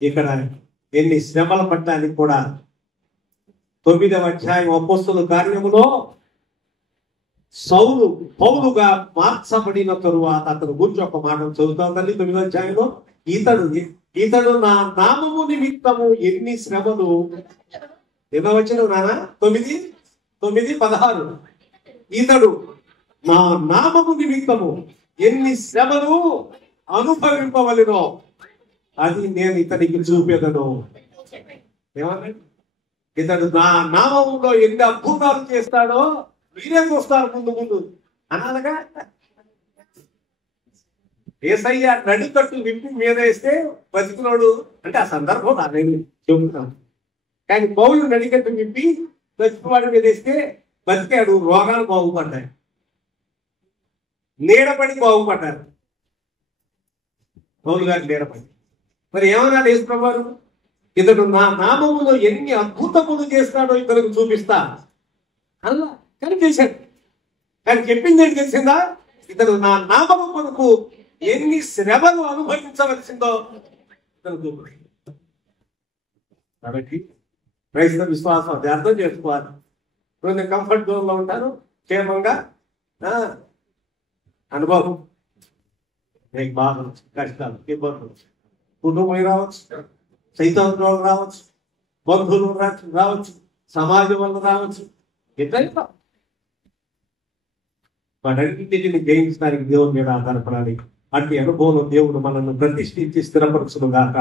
ఇక్కడ ఎన్ని శ్రమలు పడ్డానికి కూడా 9వ అధ్యాయం అపోస్తలుల కార్యములో సౌలు పౌలుగా మార్చబడిన తరువాత అతను గురించి ఒక మాట చదువుతాం తల్లి. 9వ అధ్యాయంలో ఇతడు నా నామము నిమిత్తము ఎన్ని శ్రమలు ఏమవచ్చును నాన్న 9:16 ఇతడు నా నామము నిమిత్తము ఎన్ని శ్రమలు అనుభవింపవలెనో అది నేను ఇతనికి చూపెదను. ఏమన్నాడు? ఇతడు నా నామములో ఎన్ని అద్భుతాలు చేస్తాడో మీరే చూస్తారు ముందు ముందు అనాలగా. యేసయ్య నడికట్టు విప్పి మీద వేస్తే బతికినోడు అంటే ఆ సందర్భం నేను చెబుతున్నాను. కానీ పౌలు నడికట్టు విప్పి బతికివాడి మీద వేస్తే బతికాడు. రోగాలు బాగుపడ్డాయి, నీడపడి బాగుపడ్డారు. పౌలు గారు నీడపడి మరి ఏమన్నాడు యేసుప్రభువు? ఇతడు నా నామములో ఎన్ని అద్భుతములు చేస్తాడో ఇతరులకు చూపిస్తా అలా. కానీ చేశాడు. కానీ చెప్పింది ఏంటి తెలిసిందా? ఇతడు నా నామము కొరకు ఎన్ని శ్రమలు అనుభవించవలసిందో ఇతను చూపిస్తాడు. కాబట్టి క్రైస్తవ విశ్వాసం అది అర్థం చేసుకోవాలి. ఇప్పుడు నేను కంఫర్ట్ జోన్లో ఉంటాను, క్షేమంగా అనుభవం. నీకు బాధ, కష్టాలు, ఇబ్బందులు, కుటుంబం రావచ్చు, సైతం రావచ్చు, బంధువులు రావచ్చు, సమాజం వల్ల రావచ్చు, ఎట్లా వాటన్నింటిని జయించడానికి దేవుని మీద ఆధారపడాలి. అట్టి అనుభవం దేవుడు మనల్ని ప్రతిష్ఠించి స్థిరపరచును గాక.